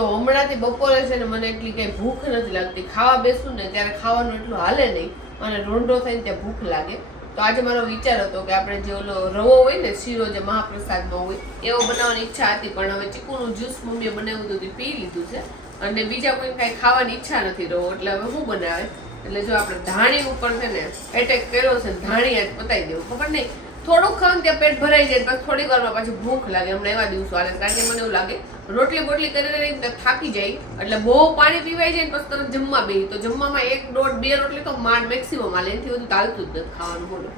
તો હમણાંથી બપોરે છે ને મને એટલી કઈ ભૂખ નથી લાગતી. ખાવા બેસું ને ત્યારે ખાવાનું એટલું હાલે નહીં અને રોંઢો થઈને ત્યાં ભૂખ લાગે. તો આજે મારો વિચાર હતો કે આપણે જે ઓલો રવો હોય ને શીરો જે મહાપ્રસાદમાં હોય એવો બનાવવાની ઈચ્છા હતી, પણ હવે ચીકુનું જ્યુસ મમ્મીએ બનાવ્યું હતું પી લીધું છે અને બીજા કોઈ કાંઈ ખાવાની ઈચ્છા નથી રવો, એટલે હવે શું બનાવે. એટલે જો આપણે ધાણી ઉપર છે ને એટેક કર્યો છે, ધાણી આજ પતાવી દેવું. ખબર નહીં થોડુંક ખાવાનું ત્યાં પેટ ભરાઈ જાય પછી થોડીક વારમાં પાછી ભૂખ લાગે. હમણાં એવા દિવસો આવે કારણ કે મને એવું લાગે રોટલી બોટલી કરીને થાકી જાય એટલે બહુ પાણી પીવાઈ જાય ને પછી તરત જમવા બેસી તો જમવામાં 1, 1.5, 2 રોટલી તો માંડ મેક્સિમમ હાલે, એનાથી વધુ ચાલતું જ નથી ખાવાનું. બોલો.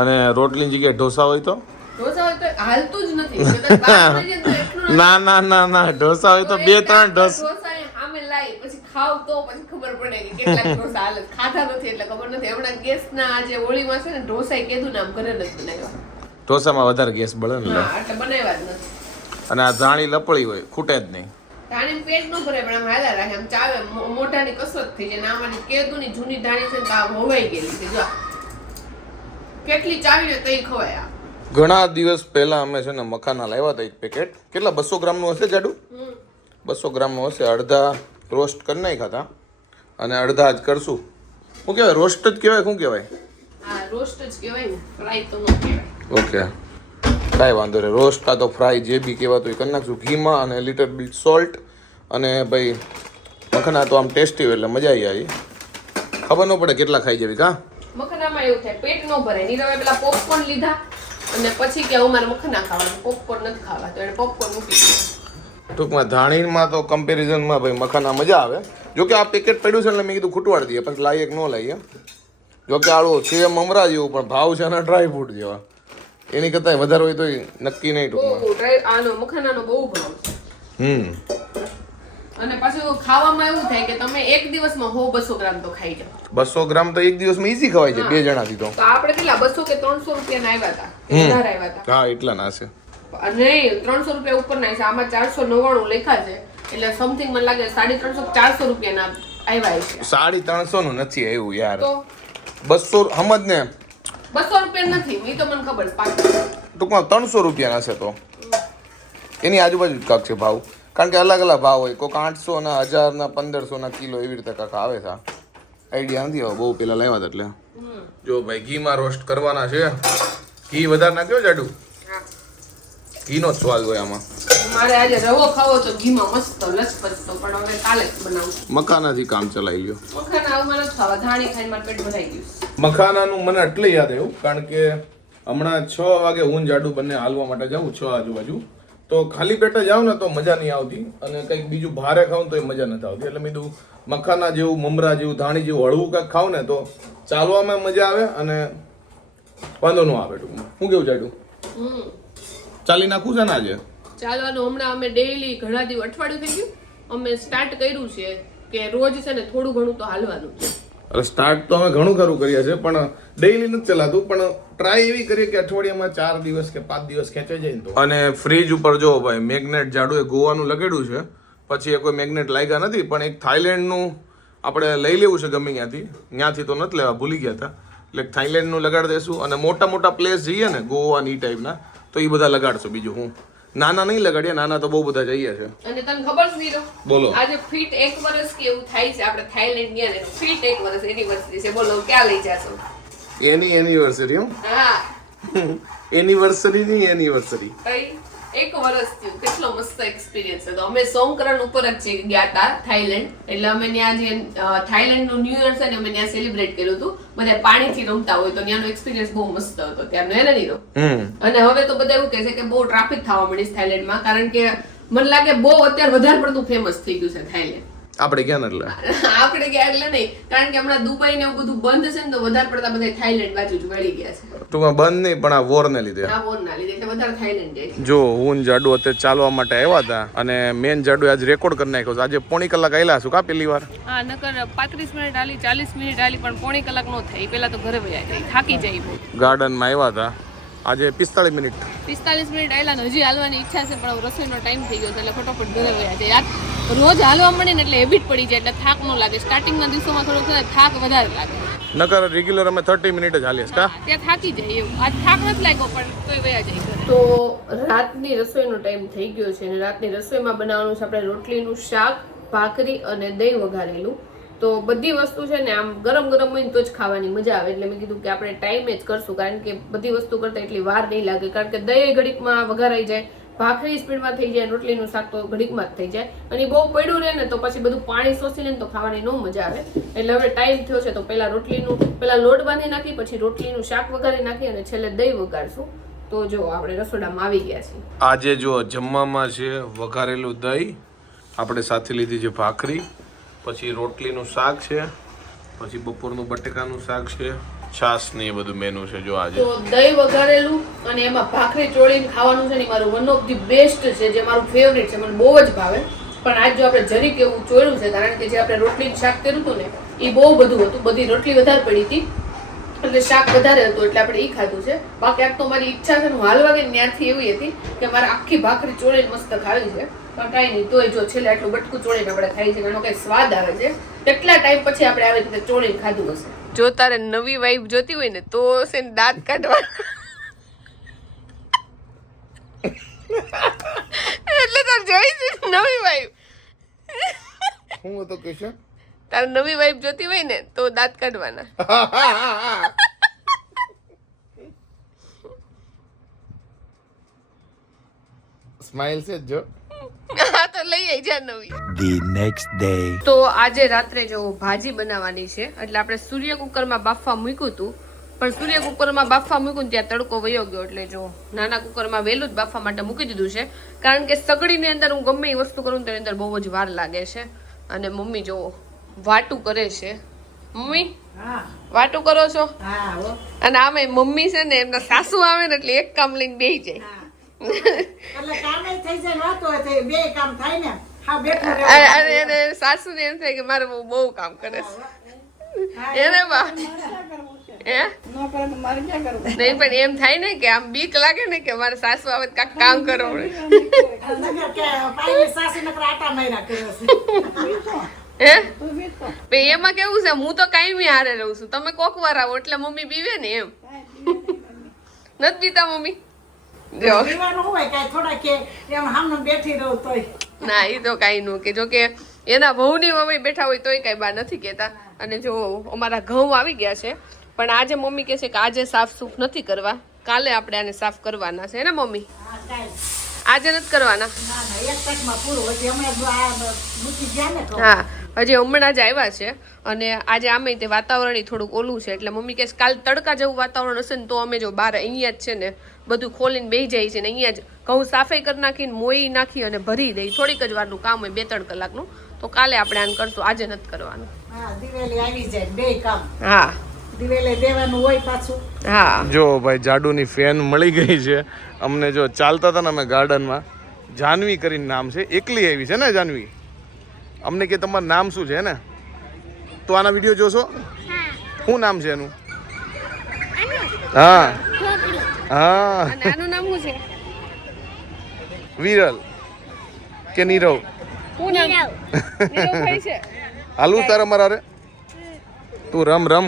અને રોટલી જગ્યાએ ઢોસા હોય તો ઢોસા હોય તો હાલતું જ નથી. કદાચ બહાર લઈ જાય તો એટલું ના ના ના ના ઢોસા હોય તો 2-3 ઢોસા સામે લાવી પછી ખાવ તો પછી ખબર પડે કે કેટલાક ઢોસા હાલે. ખાધા નથી એટલે ખબર નથી. હમણાં ગેસના આજે હોળીમાં છે ને ઢોસા કીધું ને આમ ઘરે નથી બનાવ્યા. ઢોસામાં વધારે ગેસ બળે ને હા એટલે બનાવ્યા જ નથી. અને આ ધાણી લપળી હોય ખૂટે જ નહીં. ધાણી પેટ ન ભરે પણ આમ હાલા રાખે આમ ચાવે મોઢાની કસરત થઈ જાય. આમાંની કેદુની જૂની ધાણી છે ને તો આ હોવાઈ ગયેલી છે. જો કેટલી ચાવીને તઈ ખવાય. ઘણા દિવસ પહેલા અમે છે ને મખાના લાવ્યા હતા એક પેકેટ. કેટલા 200 ગ્રામનું હશે જાડુ? 200 ગ્રામનું હશે. અડધા રોસ્ટ કરી નાખ્યા હતા અને અડધા જ કરશું. શું કહેવાય? રોસ્ટ જ કહેવાય? શું કહેવાય? હા રોસ્ટ જ કહેવાય ને, ફ્રાય તો ન કહેવાય. ઓકે કાંઈ વાંધો નહીં. રોસ્ટ કાં તો ફ્રાય જે બી કહેવાતું એ કરી નાખશું ઘીમાં અને લિટલ બીટ સોલ્ટ. અને ભાઈ મખાના તો આમ ટેસ્ટી એટલે મજા આવી આવી. ખબર ન પડે કેટલા ખાઈ જવી. કાં મખાનામાં એવું થાય પેટ ન ભરાય. નીરવે પેલા પોપકોર્ન લીધા અને પછી કે અમારે મખાના ખાવાનું, પોપકોર્ન નથી ખાવા તો એને પોપકોર્ન મૂકી દીધું. ટૂંકમાં ધાણીમાં તો કમ્પેરિઝનમાં ભાઈ મખાના મજા આવે. જોકે આ પેકેટ પડ્યું છે એટલે મેં કીધું ખૂટવાડી દઈએ પછી લાવીએ કે ન લાવીએ. જોકે આળું છે મમરા જેવું પણ ભાવ છે અને ડ્રાય ફ્રૂટ જેવા. એની કરતાં વધારે હોય તો નક્કી નહીં ટૂંકમાં. આનો મખાનાનો બહુ ભાવ છે. અને પાછું ખાવામાં એવું થાય કે તમે એક દિવસમાં 100-200 ગ્રામ તો ખાઈ જાઓ. 200 ગ્રામ તો એક દિવસમાં ઈઝી ખવાય છે 2 જણાથી તો. આપણે કેટલા 200 કે 300 રૂપિયાના આવ્યા હતા, વધારે આવ્યા હતા. હા એટલા ના છે નહીં 300 રૂપિયા ઉપર ના છે. આમાં 499 લખ્યા છે એટલે સમથિંગ મને લાગે 350-400 રૂપિયાના આવ્યા છે. 350 નું નથી આવ્યું યાર. તો 200 સમજ ને 200 રૂપિયા નથી એ તો મને ખબર પાકી. ટૂંકમાં 300 રૂપિયાના છે તો એની આજુબાજુ જ કાંક છે ભાવ. કારણ કે અલગ અલગ ભાવ હોય. કોઈક 800 ના 1000 ના 1500 ના કિલો એવી રીતે કાંક આવે છે. આઈડિયા નથી આવે બહુ પેલા લાવ્યા હતા એટલે. જો ભાઈ ઘીમાં રોસ્ટ કરવાના છે. ઘી વધારે નાખ્યો જાડુ? ઘીનો જ સ્વાદ હોય આમાં. મારે આજે રવો ખાવો તો ઘીમાં મસ્ત લચપચતો પણ હવે કાલે જ બનાવું. મખાનાથી કામ ચલાવી લ્યો. મખાના આવું મને ખાવા ધાણી ખાઈને મારું પેટ ભરાઈ ગયું. મખાનાનું મને એટલે યાદ આવ્યું કારણ કે હમણાં 6 વાગે હું જાડુ બંને હાલવા માટે જાઉં 6 આજુબાજુ. તો ખાલી પેટે જાવ ને તો મજા નહીં આવતી અને કંઈક બીજું ભારે ખાવ તો એ મજા નથી આવતી. એટલે મેં કીધું મખાના જેવું મમરા જેવું ધાણી જેવું હળવું કાંઈક ખાવ ને તો ચાલવામાં મજા આવે અને વાંધો ન આવે ટૂંકમાં. શું કેવું જાડુ? ચાલી નાખું છે ને આજે? ચાલવાનું હમણાં અમે ડેઈલી ઘણા દિવસ અઠવાડિયું થઈ ગયું અમે સ્ટાર્ટ કર્યું છે કે રોજ છે ને થોડું ઘણું તો હાલવાનું છે. અરે સ્ટાર્ટ તો અમે ઘણું ખરું કરીએ છીએ પણ ડેઈલી નથી ચલાતું. પણ ટ્રાય એવી કરીએ કે અઠવાડિયામાં 4 દિવસ કે 5 દિવસ ખેંચાઈ જાય ને તો. અને ફ્રીજ ઉપર જો ભાઈ મેગ્નેટ જાડુએ ગોવાનું લગાડ્યું છે. પછી એ કોઈ મેગ્નેટ લાગ્યા નથી પણ એક થાઈલેન્ડનું આપણે લઈ લેવું છે ગમે ત્યાંથી તો નથી લેવા ભૂલી ગયા હતા. એટલે થાઈલેન્ડનું લગાડી દઈશું અને મોટા મોટા પ્લેસ જઈએ ને ગોવા ની ટાઈપના તો એ બધા લગાડશું. બીજું હું નાના નહીં લગાડીએ, નાના તો બહુ બધા જઈએ છે. અને તને ખબર છે નીરો? બોલો. આજે ફિટ 1 વર્ષ કે એવું થાય છે આપણે થાઈલેન્ડ ગયા ને ફિટ 1 વર્ષ એનિવર્સરી છે. બોલો ક્યાં લઈ જાશો? એની એનિવર્સરી? હા એનિવર્સરી ની એનિવર્સરી. 1 વર્ષ થયું. કેટલો મસ્ત એક્સપિરિયન્સ હતો. અમે સોમકરણ ઉપર જ ગયા હતા થાઈલેન્ડ. એટલે અમે ત્યાં જે થાઈલેન્ડ નું ન્યુ યર છે ને અમે ત્યાં સેલિબ્રેટ કર્યું હતું. બધા પાણીથી રમતા હોય તો ત્યાંનો એક્સપિરિયન્સ બહુ મસ્ત હતો ત્યારનો. હે ને નીરો? અને હવે તો બધા એવું કહે છે કે બહુ ટ્રાફિક થવા મળી થાઈલેન્ડમાં કારણ કે મને લાગે બહુ અત્યારે વધારે પડતું ફેમસ થઈ ગયું છે થાઈલેન્ડ. આપણે ગયા ને એટલે આપણે ગયા એટલે નહીં કારણ કે હમણાં દુબઈ ને એવું બધું બંધ છે ને તો વધારે પડતા બધા થાઈલેન્ડ બાજુ જ વળી ગયા છે. ટૂંકમાં બંધ નહીં પણ આ વોર ને લીધે. આ વોર ના લીધે એટલે વધારે થાઈલેન્ડ જાય. જો હું જાડુ અત્યારે ચાલવા માટે આવ્યા હતા અને મેન જાડુ આજે રેકોર્ડ કરી નાખ્યો. આજે પોણી કલાક આવેલા છું કા પેલી વાર? હા નકર 35 મિનિટ આલી 40 મિનિટ આલી પણ પોણી કલાક નો થાય. પેલા તો ઘરે વયા જાય થાકી જાય બહુ. ગાર્ડનમાં આવ્યા હતા આજે 45 મિનિટ. 45 મિનિટ આયલા ને હજી હાલવાની ઈચ્છા છે પણ રસોઈનો ટાઈમ થઈ ગયો છે એટલે ફટાફટ ઘરે વયા જાય. રોજ હાલવા મળે ને એટલે હેબિટ પડી જાય, એટલે થાક ન લાગે. સ્ટાર્ટિંગના દિવસોમાં થોડોક છે ને થાક વધારે લાગે. નકર રેગ્યુલર અમે 30 મિનિટ જ હાલીએ કા ત્યાં થાકી જાય એવું. આજ થાક નથી લાગ્યો પણ તોય વયા જાય. તો રાતની રસોઈનો ટાઈમ થઈ ગયો છે અને રાતની રસોઈમાં બનાવવાનું છે આપણે રોટલીનું શાક, ભાખરી અને દહીં વઘારેલું. તો બધી વસ્તુ છે ને આમ ગરમ ગરમ હોય ને તો જ ખાવાની મજા આવે, એટલે મેં કીધું કે આપણે ટાઈમે જ કરશું, કારણ કે બધી વસ્તુ કરતા એટલી વાર નહીં લાગે, કારણ કે દહીં ઘડીકમાં વઘારાઈ જાય, ભાખરી સ્પીડમાં થઈ જાય, રોટલીનું શાક તો ઘડીકમાં જ થઈ જાય. અને બહુ પડ્યું રહે ને તો પછી બધું પાણી શોષી લે ને તો ખાવાની ન મજા આવે. એટલે હવે ટાઈમ થયો છે તો પહેલા લોટ બાંધી નાખી, પછી રોટલીનું શાક વઘારી નાખી અને છેલ્લે દહીં વઘારશું. તો જો આપણે રસોડામાં આવી ગયા છીએ. આજે જો જમવામાં છે વઘારેલું દહીં, આપણે સાથે લીધી છે ભાખરી, પછી રોટલીનું શાક છે, પછી બપોરનું બટેકાનું શાક છે, છાશ ને એ બધું મેનુ છે. જો આજે તો દહીં વઘારેલું અને એમાં ભાખરી ચોળીને ખાવાનું છે ને મારું વન ઓફ ધી બેસ્ટ છે, જે મારું ફેવરિટ છે, મને બહુ જ ભાવે. પણ આજ જો આપણે જરીક એવું ચોળ્યું છે, કારણ કે જે આપણે રોટલીનું શાક કર્યું હતું ને એ બહુ બધું હતું, બધી રોટલી વધારે પડી હતી એટલે શાક વધારે હતું, એટલે આપણે એ ખાધું છે. બાકી આજ તો મારી ઈચ્છા છે, હું હાલવા ગઈ ત્યારથી એવી હતી કે મારે આખી ભાખરી ચોળીને મસ્ત ખાવી છે, પણ કાંઈ નહીં, તોય જો છેલ્લે આટલું બટકું ચોળીને આપણે ખાઈ છે, એનો કઈ સ્વાદ આવે છે. કેટલા ટાઈમ પછી આપણે આવી રીતે ચોળીને ખાધું હશે. જો તારે નવી વાઈફ જોતી હોય ને તો છે ને દાંત કાઢવા એટલે તાર જોઈ છે નવી વાઈફ. હું તો કહેશે તારે નવી વાઈફ જોતી હોય ને તો દાંત કાઢવાના. સ્માઈલ છે જો હા તો લઈ આવી જા નવી. The next day. તો આજે રાત્રે જો ભાજી બનાવવાની છે, એટલે આપણે સૂર્ય કુકરમાં બાફવા મૂક્યું હતું, પણ સૂર્ય કુકરમાં બાફવા મૂક્યું ત્યાં તડકો વયો ગયો, એટલે જો નાના કુકરમાં વહેલું જ બાફવા માટે મૂકી દીધું છે, કારણ કે સગડીની અંદર હું ગમે એ વસ્તુ કરું તો એની અંદર બહુ જ વાર લાગે છે. અને મમ્મી જો વાટું કરે છે. મમ્મી વાટું કરો છો? અને આમે મમ્મી છે ને એમના સાસુ આવે ને એટલે એક કામ લઈને બેસી જાય. અને સાસુ ને એમ થાય કે મારે બહુ કામ કરે છે એને બા નહીં, પણ એમ થાય ને કે આમ બીક લાગે ને કે મારે સાસુ આવે કાંક કામ કરો. એમાં કેવું છે, હું તો કાયમી હારે રહું છું, તમે કોક વાર આવો એટલે મમ્મી પીવે ને એમ. નથી પીતા મમ્મી? ના એ તો કઈ નું કે, જો કે એના વહુની મમ્મી બેઠા હોય તોય કઈ બા નથી કેતા. અને જો અમારા ઘઉં આવી ગયા છે, પણ આજે મમ્મી કહે છે કે આજે સાફ સૂફ નથી કરવા, કાલે આપણે આને સાફ કરવાના છે ને મમ્મી? આજે નથી કરવાના. હા હજી હમણાં જ આવ્યા છે, અને આજે આમે તે વાતાવરણ થોડુંક ઓલું છે, એટલે મમ્મી કહે કાલ તડકા જેવું વાતાવરણ હશે ને તો અમે જો બહાર અહીંયા જ છે ને બધું ખોલીને બેસી જાય છે ને અહીંયા જ ઘઉં સાફાઈ કરી નાખીને મોઈ નાખી અને ભરી દઈ. થોડીક જ વારનું કામ હોય, 2-3 કલાકનું, તો કાલે આપણે આને કરશું, આજે નથી કરવાનું. હા હા જો ભાઈ જાડુની ફેન મળી ગઈ છે અમને. જો ચાલતા હતા ને અમે ગાર્ડનમાં, જાનવી કરીને નામ છે, એકલી આવી છે ને જાનવી. અમને કે તમારું નામ શું છે ને, તો આના વિડીયો જોશો? શું નામ છે એનું? હા હા આનું નામ શું છે? વિરલ કે નીરવ? શું નામ? નીરવભાઈ છે. હાલું તારા મારા તું રમ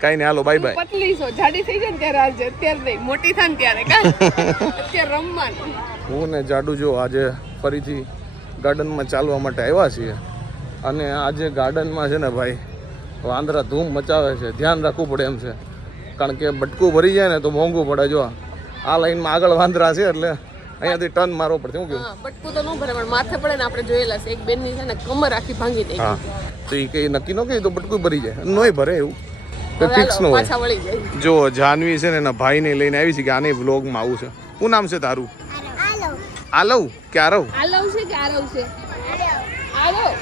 કઈ નહીં, હાલો બાય બાય. પતલી છો, જાડી થઈ જાય ને ત્યારે આજે, અત્યારે નહીં, મોટી થાય ને ત્યારે કા અત્યારે રમવાનું. હું ને જાડુ જો આજે ફરીથી ગાર્ડનમાં ચાલવા માટે આવ્યા છીએ, અને આજે ગાર્ડનમાં છે ને ભાઈ વાંદરા ધૂમ મચાવે છે, ધ્યાન રાખવું પડે એમ છે, કારણ કે બટકું ભરી જાય ને તો મોંઘું પડે. જો આ લાઈનમાં આગળ વાંદરા છે એટલે અહીંયાથી ટર્ન મારવો પડશે. શું કેવું? બટકું તો ન ભરે પણ માથે પડે ને, આપણે જોયેલા છે એક બેનની છે ને કમર આખી ભાંગી દે. હા તો એ કઈ નક્કી ન કહી તો બટકું ભરી જાય, નોય ભરે એવું ફિક્સ ન હોય. જો જાનવી છે ને એના ભાઈને લઈને આવી છે કે આને વ્લોગમાં આવું છે. શું નામ છે તારું? આલવ કે આરવ? આલવ છે કે આરવ છે? આરવ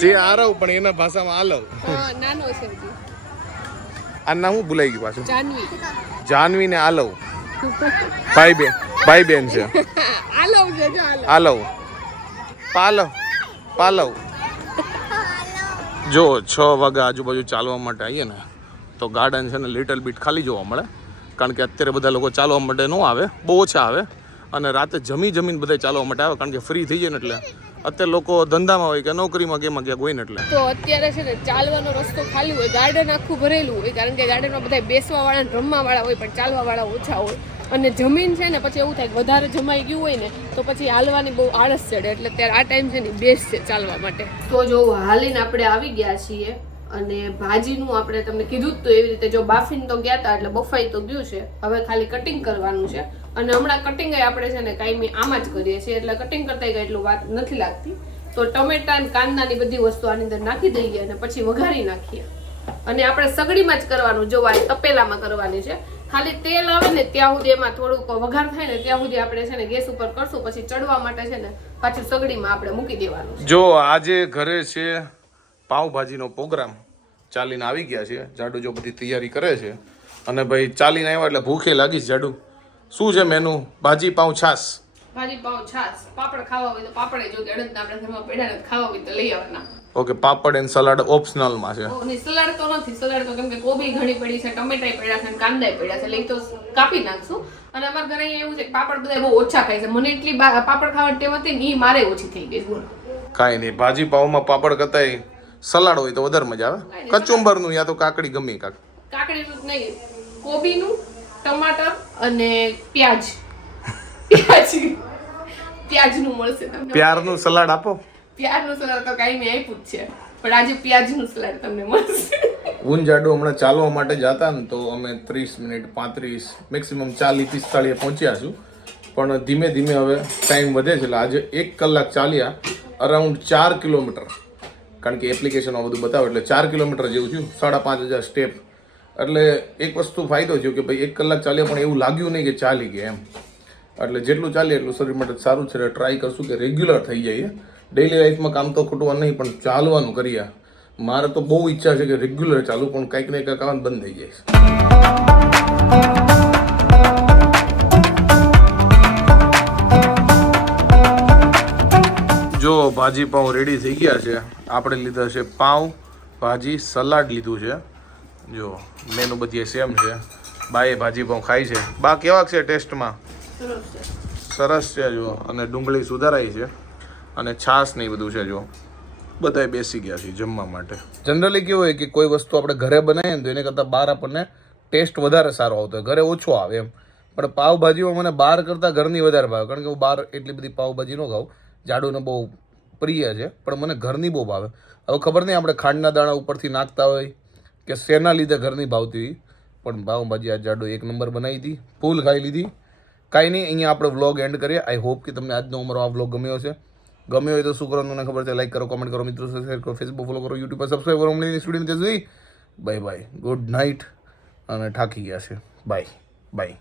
છે આરવ, પણ એના ભાષામાં આલવ. હા નાનો છે. આ નામ હું ભૂલાઈ ગયું પાછું. જાનવી. જાનવી ને આલવ ભાઈ બેન છે. આલવ છે જો આલવ પાલવ. જો 6 વાગે આજુબાજુ ચાલવા માટે આવીએ ને તો ગાર્ડન છે ને લિટલ બીટ ખાલી જોવા મળે, કારણ કે અત્યારે બધા લોકો ચાલવા માટે ન આવે, બહુ ઓછા આવે. અને રાતે જમીને બધા ચાલવા માટે આવે, કારણ કે ફ્રી થઈ જાય ને એટલે. અત્યારે લોકો ધંધામાં હોય કે નોકરીમાં કે એમાં ક્યાંક હોય ને એટલે. તો અત્યારે છે ને ચાલવાનો રસ્તો ખાલી હોય, ગાર્ડન આખું ભરેલું હોય, કારણ કે ગાર્ડનમાં બધા બેસવા વાળા ને રમવા વાળા હોય, પણ ચાલવા વાળા ઓછા હોય. અને જમીન છે ને પછી એવું થાય કે વધારે જમાઈ ગયું હોય ને તો પછી હાલવાની બહુ આળસ ચડે, એટલે ત્યારે આ ટાઈમ છે ને બેસ્ટ છે ચાલવા માટે. તો જો હાલીને આપણે આવી ગયા છીએ, અને ભાજીનું આપણે તમને કીધું જ તો એવી રીતે જો બાફીને તો ગયા હતા એટલે બફાઈ તો ગયું છે, હવે ખાલી કટિંગ કરવાનું છે. અને હમણાં કટિંગ આપણે છે ને કાયમી આમાં જ કરીએ છીએ, એટલે કટિંગ કરતા કઈ એટલું વાત નથી લાગતી. તો ટમેટા ને કાંદાની બધી વસ્તુ આની અંદર નાખી દઈએ અને પછી વઘારી નાખીએ. અને આપણે સગડીમાં જ કરવાનું, જો આ તપેલામાં કરવાની છે. ખાલી તેલ આવે ને ત્યાં સુધી એમાં થોડુંક વઘાર થાય ને ત્યાં સુધી આપણે છે ને ગેસ ઉપર કરશું, પછી ચડવા માટે છે ને પાછું સગડીમાં આપણે મૂકી દેવાનું. જો આજે ઘરે છે પાવભાજીનો પ્રોગ્રામ, ચાલીને આવી ગયા છે. જાડુ જો બધી તૈયારી કરે છે, અને ભાઈ ચાલીને આવ્યા એટલે ભૂખે લાગી છે. જાડુ શું છે મેનુ? ભાજી પાઉં છાસ. ભાજી પાઉં છાસ, પાપડ ખાવા હોય તો પાપડ, જો કે અડદના આપણે ઘરમાં પડ્યા ને ખાવા હોય તો લઈ આવવાના. ઓકે, પાપડ એન્ડ સલાડ ઓપ્શનલમાં છે. અને સલાડ તો નથી, સલાડ તો કેમ કે કોબી ઘણી પડી છે, ટમેટાઈ પડ્યા છે, કાંદાય પડ્યા છે, એટલે એ તો કાપી નાખશું. અને અમારા ઘરે અહીંયા એવું છે કે પાપડ બધા બહુ ઓછા ખાય છે. મને એટલી પાપડ ખાવાની ટેવ હતી ને એ મારે ઓછી થઈ ગઈ. બોલો કાંઈ નહીં, ભાજી પાઉંમાં પાપડ કરતાંય સલાડ હોય તો વધારે મજા આવે. કચુંબરનું યા તો કાકડી ગમે કાક. કાકડીનું નહીં, કોબીનું, ટમાટર અને પ્યાજનું મળશે તમને. પ્યારનું સલાડ આપો. પ્યાજનું સલાડ તો કાંઈ મેં આપ્યું જ છે, પણ આજે પ્યાજનું સલાડ તમને મળશે. હું જાડુ હમણાં ચાલવા માટે જતા ને તો અમે 30 મિનિટ 35 મેક્સિમમ 40-45 પહોંચ્યા છું, પણ ધીમે ધીમે હવે ટાઈમ વધે છે. એટલે આજે 1 કલાક ચાલ્યા, અરાઉન્ડ 4 કિલોમીટર, કારણ કે એપ્લિકેશનમાં બધું બતાવે એટલે 4 કિલોમીટર જેવું થયું, 5500 સ્ટેપ. એટલે એક વસ્તુ ફાયદો થયો કે ભાઈ 1 કલાક ચાલ્યા પણ એવું લાગ્યું નહીં કે ચાલી ગયા એમ. એટલે જેટલું ચાલીએ એટલું શરીર માટે સારું છે. ટ્રાય કરશું કે રેગ્યુલર થઈ જાય. ડેઈલી લાઈફમાં કામ તો ખૂટવાનું નહીં, પણ ચાલવાનું કરીએ. મારે તો બહુ ઈચ્છા છે કે રેગ્યુલર ચાલુ, પણ કંઈક ને કંઈક આવવાનું બંધ થઈ જાય. જો ભાજી પાઉં રેડી થઈ ગયા છે. આપણે લીધા છે પાઉં, ભાજી, સલાડ લીધું છે. જો મેનુ બધી સેમ છે. બાએ ભાજી પાઉં ખાય છે. બા કેવા છે ટેસ્ટમાં? સરસ છે. જો અને ડુંગળી સુધારાઈ છે, અને છાસ ને બધું છે. જો બધાય બેસી ગયા છે જમવા માટે. જનરલી કેવું હોય કે કોઈ વસ્તુ આપણે ઘરે બનાવીએ ને તો એને કરતાં બહાર આપણને ટેસ્ટ વધારે સારો આવતો હોય, ઘરે ઓછો આવે એમ. પણ પાવભાજીમાં મને બહાર કરતાં ઘરની વધારે ભાવે, કારણ કે હું બહાર એટલી બધી પાવભાજી ન ખાઉં. જાડુને બહુ પ્રિય છે, પણ મને ઘરની બહુ ભાવે. હવે ખબર નહીં આપણે ખાંડના દાણા ઉપરથી નાખતા હોય કે શેના લીધે ઘરની ભાવતી હોય, પણ પાવભાજી આ જાડુ 1 નંબર બનાવી હતી, ફૂલ ખાઈ લીધી. કાંઈ નહીં, અહીંયા આપણે વ્લોગ એન્ડ કરીએ. આઈ હોપ કે તમને આજનો અમારો આ વ્લોગ ગમ્યો હશે. ગમ્યો હોય તો શું કરો તમને ખબર છે, લાઈક કરો, કોમેન્ટ કરો, મિત્રો સાથે શેર કરો, ફેસબુક ફોલો કરો, યુટ્યુબ પર સબસ્ક્રાઈબ કરો. હમણાં studio bye bye, good night. અને થાકી ગયા છે. Bye bye.